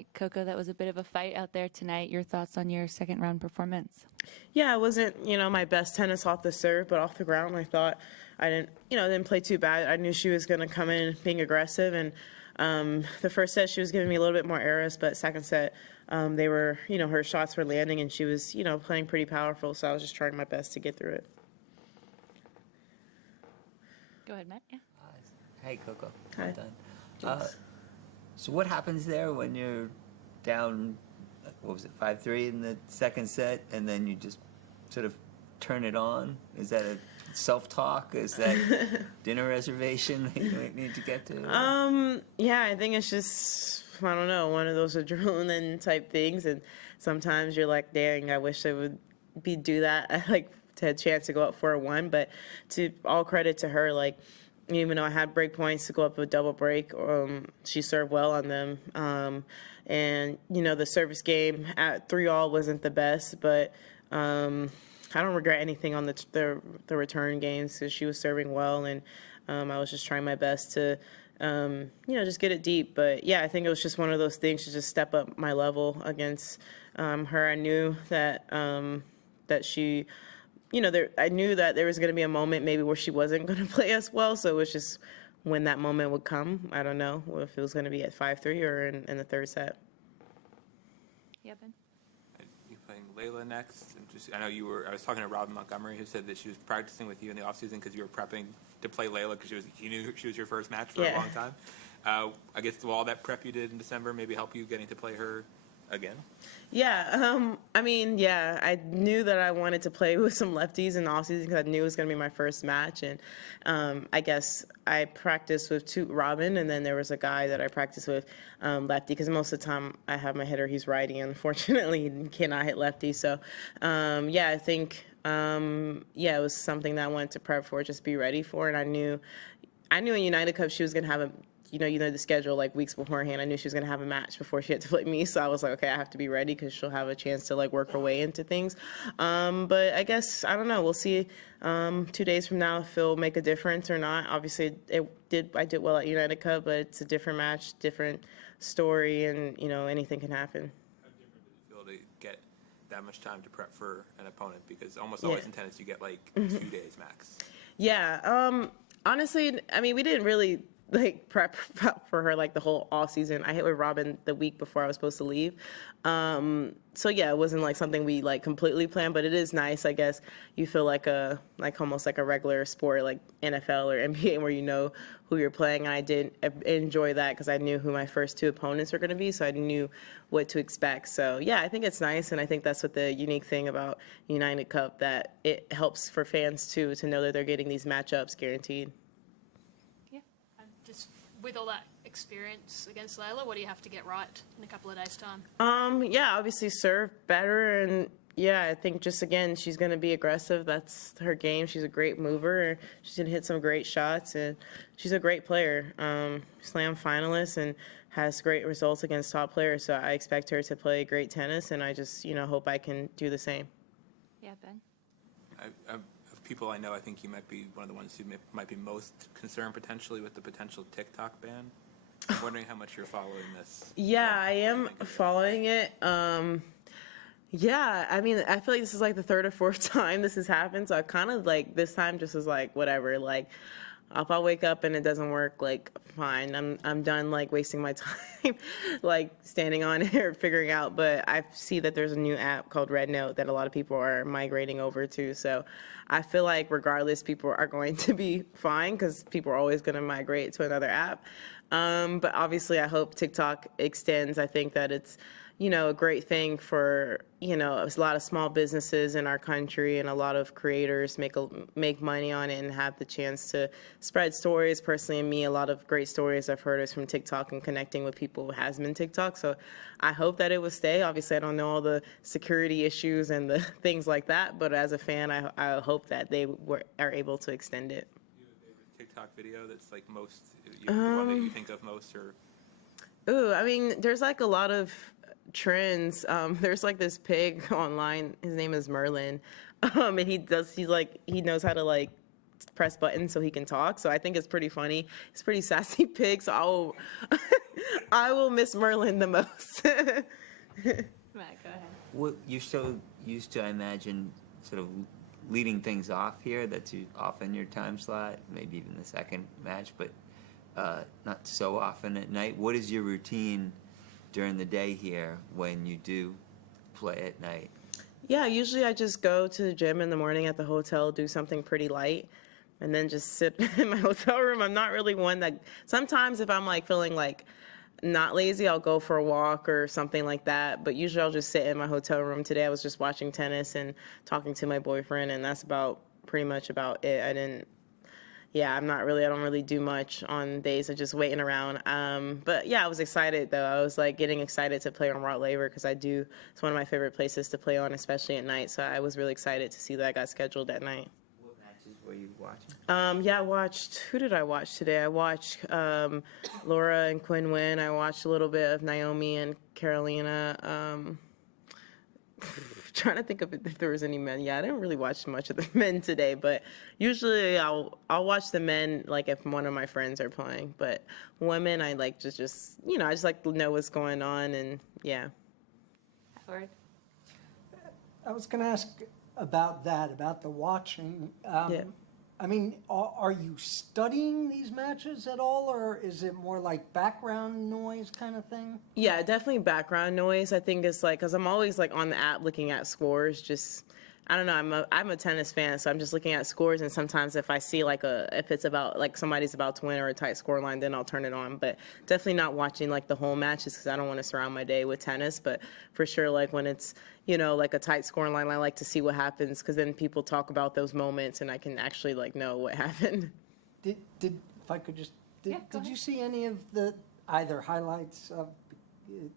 night. Coco, that was a bit of a fight out there tonight. Your thoughts on your second round performance? Yeah, it wasn't, my best tennis off the serve, but off the ground, I thought I didn't play too bad. I knew she was going to come in being aggressive, and the first set she was giving me a little bit more errors, but second set they were, her shots were landing, and she was, playing pretty powerful. So I was just trying my best to get through it. Go ahead, Matt. Yeah. Hey, Coco. Hi. Well done. So what happens there when you're down, what was it, 5-3 in the second set, and then you just sort of turn it on? Is that a self-talk? Is that dinner reservation that you need to get to? Yeah, I think it's just, I don't know, one of those adrenaline type things. And sometimes you're like, dang, I wish I would do that. I like to have a chance to go up 4-1, but to all credit to her, like, even though I had break points to go up with double break, she served well on them. And, the service game at 3-all wasn't the best, but I don't regret anything on the return games because she was serving well, and I was just trying my best to, just get it deep. But, yeah, I think it was just one of those things to just step up my level against her. I knew that that she – I knew that there was going to be a moment maybe where she wasn't going to play as well, so it was just when that moment would come. I don't know if it was going to be at 5-3 or in the third set. Yeah, Ben. You're playing Layla next. And I was talking to Robin Montgomery, who said that she was practicing with you in the offseason because you were prepping to play Layla because you knew she was your first match for a long time. I guess all that prep you did in December maybe help you getting to play her again? Yeah, I knew that I wanted to play with some lefties in the offseason because I knew it was going to be my first match. And I guess I practiced with Robin, and then there was a guy that I practiced with, lefty, because most of the time I have my hitter, he's righty. Unfortunately, he cannot hit lefty. So, I think, it was something that I wanted to prep for, just be ready for. And I knew in United Cup she was going to have the schedule like weeks beforehand. I knew she was going to have a match before she had to play me. So I was like, okay, I have to be ready because she'll have a chance to like work her way into things. But I guess, I don't know. We'll see 2 days from now if it'll make a difference or not. Obviously, I did well at United Cup, but it's a different match, different story, and, anything can happen. How different does it feel to get that much time to prep for an opponent? Because almost always in tennis you get like 2 days max. Yeah. Honestly, we didn't really prep for her like the whole off season. I hit with Robin the week before I was supposed to leave. So yeah, it wasn't like something we like completely planned, but it is nice, I guess. You feel like almost like a regular sport like NFL or NBA where you know who you're playing. And I did enjoy that because I knew who my first 2 opponents were going to be, so I knew what to expect. So yeah, I think it's nice, and I think that's what the unique thing about United Cup, that it helps for fans too to know that they're getting these matchups guaranteed. Just with all that experience against Layla, what do you have to get right in a couple of days' time? Obviously serve better, and I think just again she's going to be aggressive. That's her game. She's a great mover. She's going to hit some great shots, and she's a great player. Slam finalist and has great results against top players. So I expect her to play great tennis, and I just hope I can do the same. Yeah, Ben. Of people I know, I think you might be one of the ones who might be most concerned potentially with the potential TikTok ban. I'm wondering how much you're following this. Yeah, I am following it. I feel like this is like the 3rd or 4th time this has happened. So I kind of like this time just was like, whatever. Like, if I wake up and it doesn't work, like, fine. I'm done, like, wasting my time, like, standing on it or figuring out. But I see that there's a new app called Red Note that a lot of people are migrating over to. So I feel like regardless, people are going to be fine because people are always going to migrate to another app. But obviously, I hope TikTok extends. I think that it's, a great thing for, a lot of small businesses in our country, and a lot of creators make money on it and have the chance to spread stories. Personally, and me, a lot of great stories I've heard is from TikTok and connecting with people who has been TikTok. So I hope that it will stay. Obviously, I don't know all the security issues and the things like that, but as a fan, I hope that they are able to extend it. Do you have a favorite TikTok video that's like most, the one that you think of most, or? There's like a lot of trends. There's like this pig online. His name is Merlin, and he knows how to like press buttons so he can talk. So I think it's pretty funny. He's a pretty sassy pig. So I will miss Merlin the most. Matt, go ahead. Well, you're so used to, I imagine, sort of leading things off here. That's often your time slot, maybe even the second match, but not so often at night. What is your routine during the day here when you do play at night? Yeah, usually I just go to the gym in the morning at the hotel, do something pretty light, and then just sit in my hotel room. I'm not really one that, sometimes if I'm like feeling like not lazy, I'll go for a walk or something like that. But usually I'll just sit in my hotel room. Today I was just watching tennis and talking to my boyfriend, and that's pretty much about it. I don't really do much on days of just waiting around. But yeah, I was excited though. I was like getting excited to play on Rod Laver because it's one of my favorite places to play on, especially at night. So I was really excited to see that I got scheduled at night. What matches were you watching? Yeah, who did I watch today? I watched Laura and Quinn win. I watched a little bit of Naomi and Carolina. Trying to think of if there was any men. Yeah, I didn't really watch much of the men today, but usually I'll watch the men like if one of my friends are playing. But women, I like just I just like to know what's going on, and yeah. Howard? I was going to ask about that, about the watching. Yeah. I mean, are you studying these matches at all, or is it more like background noise kind of thing? Yeah, definitely background noise. I think it's like, because I'm always like on the app looking at scores, just, I don't know, I'm a tennis fan, so I'm just looking at scores, and sometimes if I see like if it's about, like somebody's about to win or a tight score line, then I'll turn it on. But definitely not watching like the whole matches because I don't want to surround my day with tennis. But for sure, like when it's, like a tight score line, I like to see what happens because then people talk about those moments and I can actually like know what happened. Did if I could just, Yeah, go did you ahead. see any of the either highlights of the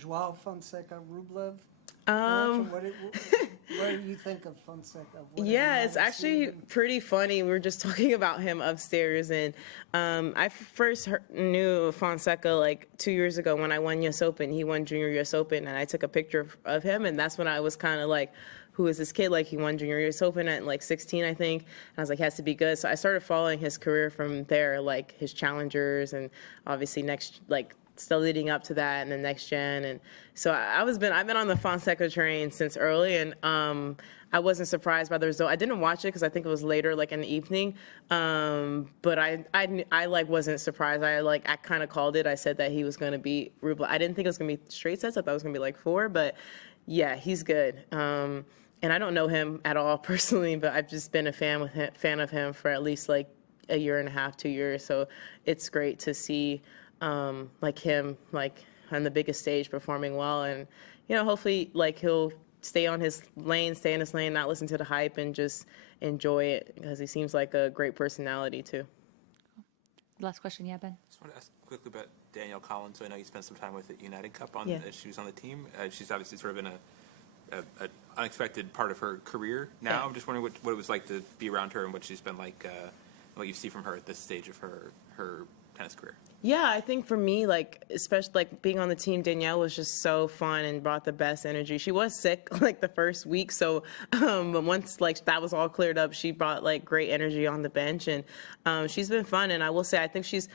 Joao Fonseca-Rublev? What do you think of Fonseca? Yeah, it's actually pretty funny. We were just talking about him upstairs, and I first knew Fonseca like 2 years ago when I won US Open. He won Junior US Open, and I took a picture of him, and that's when I was kind of like, who is this kid? Like, he won Junior US Open at like 16, I think. And I was like, he has to be good. So I started following his career from there, like his challengers, and obviously still leading up to that and the next gen. And so I've been on the Fonseca train since early, and I wasn't surprised by the result. I didn't watch it because I think it was later, like in the evening. But I like wasn't surprised. I kind of called it. I said that he was going to beat Rublev. I didn't think it was going to be straight sets. I thought it was going to be like 4, but yeah, he's good. And I don't know him at all personally, but I've just been a fan of him for at least like a year and a half, 2 years. So it's great to see like him like on the biggest stage performing well, and hopefully like he'll stay in his lane, not listen to the hype, and just enjoy it because he seems like a great personality too. Last question, yeah, Ben? Just want to ask quickly about Danielle Collins. So I know you spent some time with at United Cup Yeah. She was on the team. She's obviously sort of in an unexpected part of her career now. Yeah. I'm just wondering what it was like to be around her and what she's been like, what you see from her at this stage of her tennis career. Yeah, I think for me, like, especially like being on the team, Danielle was just so fun and brought the best energy. She was sick like the first week, so but once like that was all cleared up, she brought like great energy on the bench, and she's been fun. And I will say, I think she's,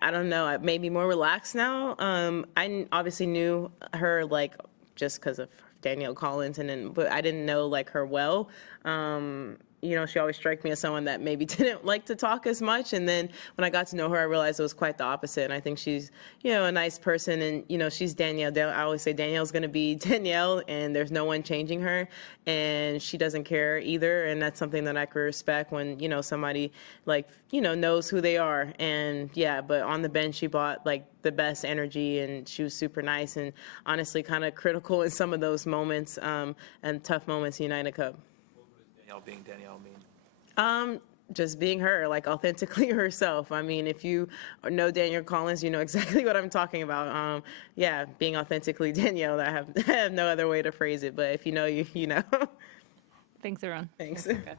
I don't know, maybe more relaxed now. I obviously knew her like just because of Danielle Collins, but I didn't know like her well. She always struck me as someone that maybe didn't like to talk as much. And then when I got to know her, I realized it was quite the opposite. And I think she's, a nice person. And, she's Danielle. I always say Danielle's going to be Danielle, and there's no one changing her. And she doesn't care either. And that's something that I could respect when, somebody like, knows who they are. And yeah, but on the bench, she brought like the best energy, and she was super nice and honestly kind of critical in some of those moments and tough moments in United Cup. Danielle being Danielle mean? Just being her, like authentically herself. I mean, if you know Danielle Collins, you know exactly what I'm talking about. Yeah, being authentically Danielle. I have no other way to phrase it, but if you know, you know. Thanks, everyone. Thanks. Okay.